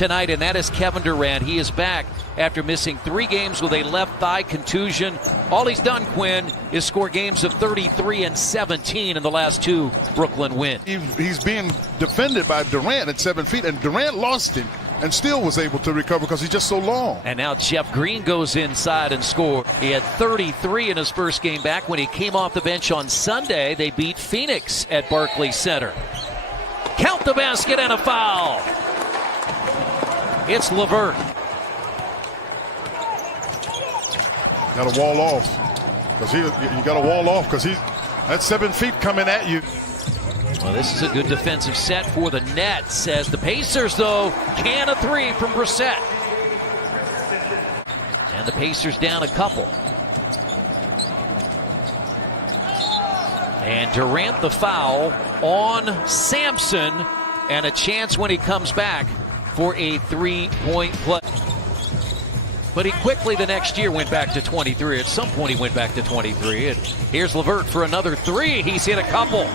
tonight, and that is Kevin Durant. He is back after missing 3 games with a left thigh contusion. All he's done, Quinn, is score games of 33 and 17 in the last 2 Brooklyn wins. He's being defended by Durant at 7 feet, and Durant lost him and still was able to recover because he's just so long. And now Jeff Green goes inside and scores. He had 33 in his first game back when he came off the bench on Sunday. They beat Phoenix at Barclays Center. Count the basket and a foul. It's LeVert. Got to wall off because you got to wall off because that's 7 feet coming at you. Well, this is a good defensive set for the Nets as the Pacers, though, can a 3 from Brissett. And the Pacers down a couple. And Durant the foul on Sampson, and a chance when he comes back for a 3-point play. But he quickly the next year went back to 23. At some point he went back to 23. And here's LeVert for another 3. He's hit a couple.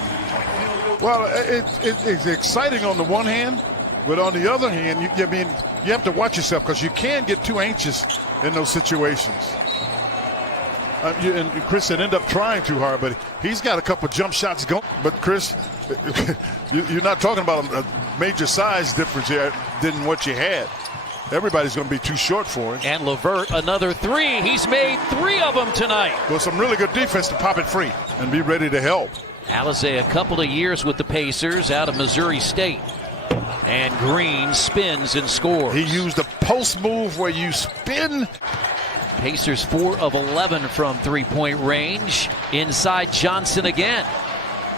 Well, it's exciting on the one hand, but on the other hand, you have to watch yourself because you can get too anxious in those situations. And Chris said end up trying too hard, but he's got a couple jump shots going. But Chris, you're not talking about a major size difference here than what you had. Everybody's going to be too short for him. And LeVert, another 3. He's made 3 of them tonight. Well, some really good defense to pop it free and be ready to help. Alizé, a couple of years with the Pacers out of Missouri State. And Green spins and scores. He used a post move where you spin. Pacers 4 of 11 from 3-point range. Inside Johnson again.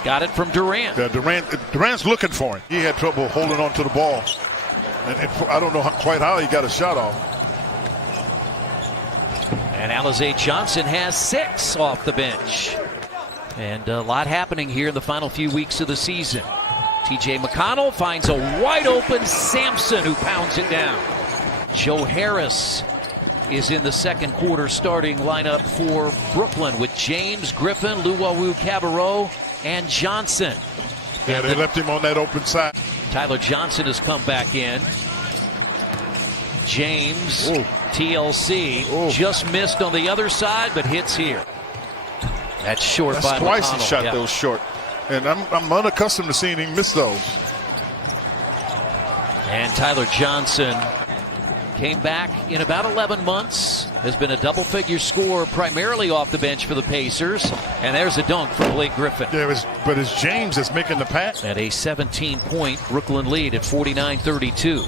Got it from Durant. Yeah, Durant's looking for him. He had trouble holding on to the ball. And I don't know quite how he got a shot off. And Alizé Johnson has 6 off the bench. And a lot happening here in the final few weeks of the season. T.J. McConnell finds a wide-open Sampson who pounds it down. Joe Harris is in the second quarter starting lineup for Brooklyn with James, Griffin, Luwawu-Cabarrot, and Johnson. Yeah, they left him on that open side. Tyler Johnson has come back in. James, TLC, just missed on the other side, but hits here. That's short by McConnell. Twice he shot those short. And I'm unaccustomed to seeing him miss those. And Tyler Johnson came back in about 11 months. Has been a double-figure scorer primarily off the bench for the Pacers. And there's a dunk for Blake Griffin. Yeah, but it's James that's making the pass. At a 17-point Brooklyn lead at 49-32.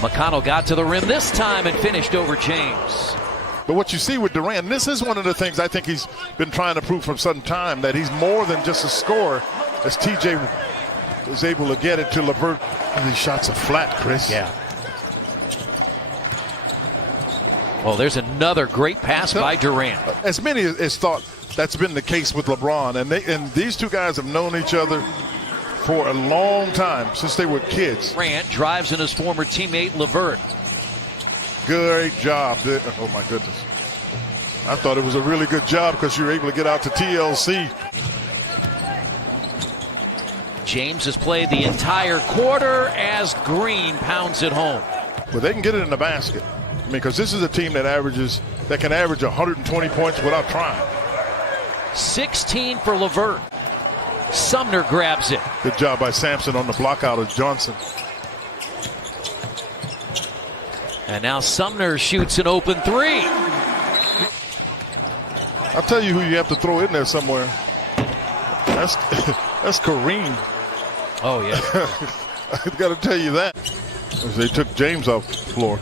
McConnell got to the rim this time and finished over James. But what you see with Durant, this is one of the things I think he's been trying to prove for some time, that he's more than just a scorer, as TJ was able to get it to LeVert. And these shots are flat, Chris. Yeah. Well, there's another great pass by Durant. As many as thought that's been the case with LeBron, and these two guys have known each other for a long time, since they were kids. Durant drives in his former teammate LeVert. Great job. Oh, my goodness. I thought it was a really good job because you were able to get out to TLC. James has played the entire quarter as Green pounds it home. But they can get it in the basket. I mean, because this is a team that can average 120 points without trying. 16 for LeVert. Sumner grabs it. Good job by Sampson on the block out of Johnson. And now Sumner shoots an open 3. I'll tell you who you have to throw in there somewhere. That's Kareem. Oh, yeah. I've got to tell you that. They took James off the floor.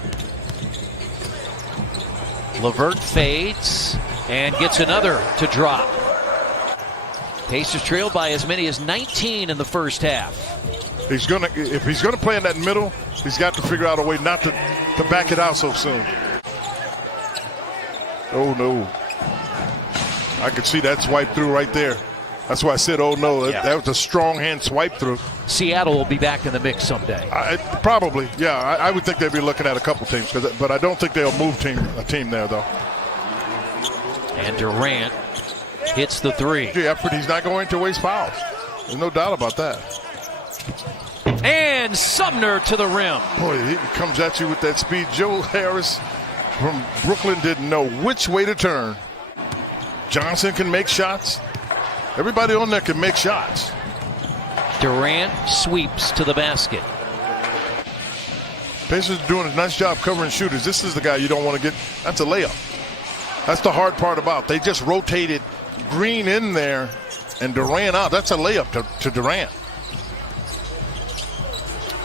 LeVert fades and gets another to drop. Pacers trail by as many as 19 in the first half. If he's gonna play in that middle, he's got to figure out a way not to back it out so soon. Oh no. I could see that swipe through right there. That's why I said, oh no, that was a strong hand swipe through. Seattle will be back in the mix someday. Probably, yeah. I would think they'd be looking at a couple teams, but I don't think they'll move a team there though. And Durant hits the 3. The effort, he's not going to waste fouls. There's no doubt about that. And Sumner to the rim. Boy, he comes at you with that speed. Joe Harris from Brooklyn didn't know which way to turn. Johnson can make shots. Everybody on there can make shots. Durant sweeps to the basket. Pacers are doing a nice job covering shooters. This is the guy you don't want to get. That's a layup. That's the hard part about it. They just rotated Green in there and Durant out. That's a layup to Durant.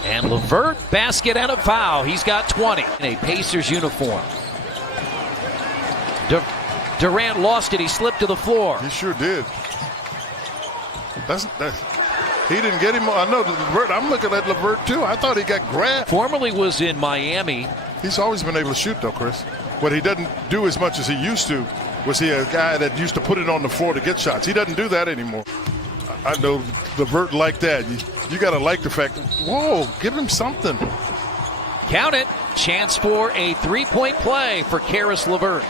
And LeVert, basket and a foul. He's got 20 in a Pacers uniform. Durant lost it. He slipped to the floor. He sure did. He didn't get him. I know LeVert. I'm looking at LeVert too. I thought he got grabbed. Formerly was in Miami. He's always been able to shoot though, Chris. What he doesn't do as much as he used to was he a guy that used to put it on the floor to get shots. He doesn't do that anymore. I know LeVert like that. You got to like the fact, whoa, give him something. Count it. Chance for a three-point play for Karis LeVert.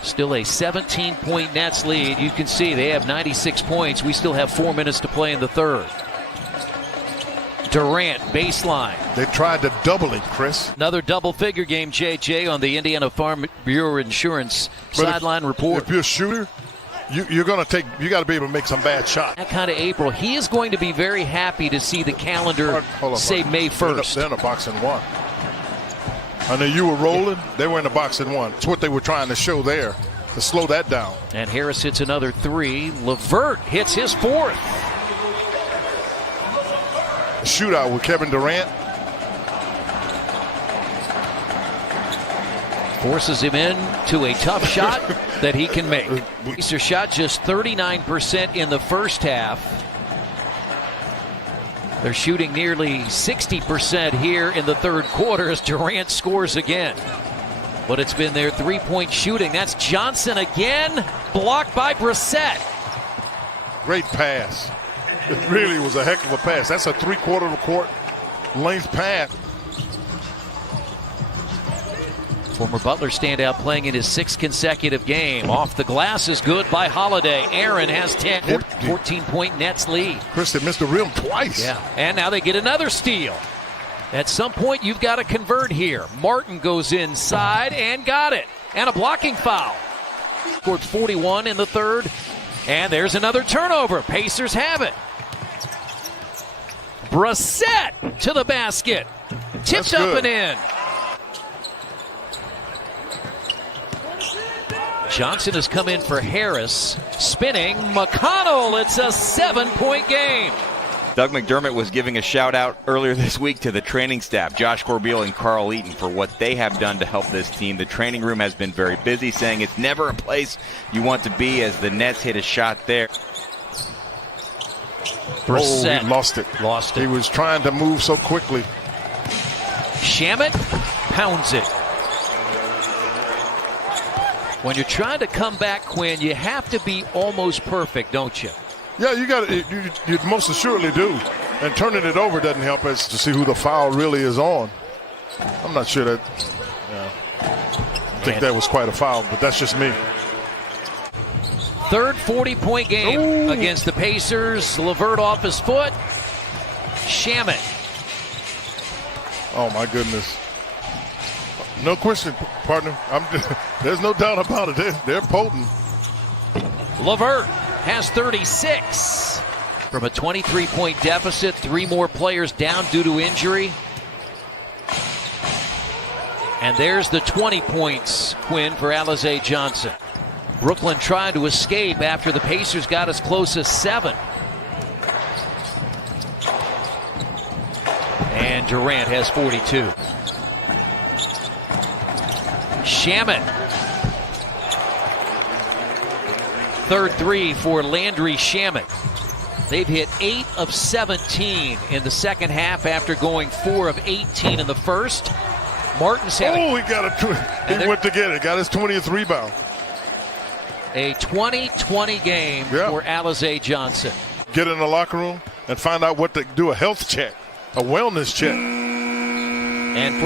Still a 17-point Nets lead. You can see they have 96 points. We still have 4 minutes to play in the third. Durant, baseline. They tried to double it, Chris. Another double-figure game, JJ, on the Indiana Farm Bureau Insurance sideline report. If you're a shooter, you're going to you got to be able to make some bad shots. That kind of April. He is going to be very happy to see the calendar say May 1st. They're in a box and one. I know you were rolling. They were in the box and one. It's what they were trying to show there, to slow that down. And Harris hits another three. LeVert hits his fourth. A shootout with Kevin Durant. Forces him in to a tough shot that he can make. Pacers shot just 39% in the first half. They're shooting nearly 60% here in the third quarter as Durant scores again. But it's been their three-point shooting. That's Johnson again, blocked by Brissett. Great pass. It really was a heck of a pass. That's a three-quarter of a court length pass. Former Butler standout playing in his sixth consecutive game. Off the glass is good by Holiday. Aaron has 10. 14-point Nets lead. Chris, they missed the rim twice. Yeah, and now they get another steal. At some point, you've got to convert here. Martin goes inside and got it. And a blocking foul. Scored 41 in the third. And there's another turnover. Pacers have it. Brissett to the basket. Tipped up and in. Johnson has come in for Harris. Spinning McConnell. It's a 7-point game. Doug McDermott was giving a shout out earlier this week to the training staff, Josh Corbeil and Carl Eaton, for what they have done to help this team. The training room has been very busy, saying it's never a place you want to be as the Nets hit a shot there. Brissett. He lost it. He was trying to move so quickly. Shamet pounds it. When you're trying to come back, Quinn, you have to be almost perfect, don't you? Yeah, you most assuredly do. And turning it over doesn't help us to see who the foul really is on. I'm not sure that. I think that was quite a foul, but that's just me. Third 40-point game against the Pacers. LeVert off his foot. Shamet. Oh, my goodness. No question, partner. There's no doubt about it. They're potent. LeVert has 36. From a 23-point deficit, 3 more players down due to injury. And there's the 20 points, Quinn, for Alize Johnson. Brooklyn trying to escape after the Pacers got as close as 7. And Durant has 42. Shamet. Third three for Landry Shamet. They've hit 8 of 17 in the second half after going 4 of 18 in the first. Martin's had he went to get it. Got his 20th rebound. A 20-20 game for Alize Johnson. Get in the locker room and find out what to do, a health check, a wellness check. And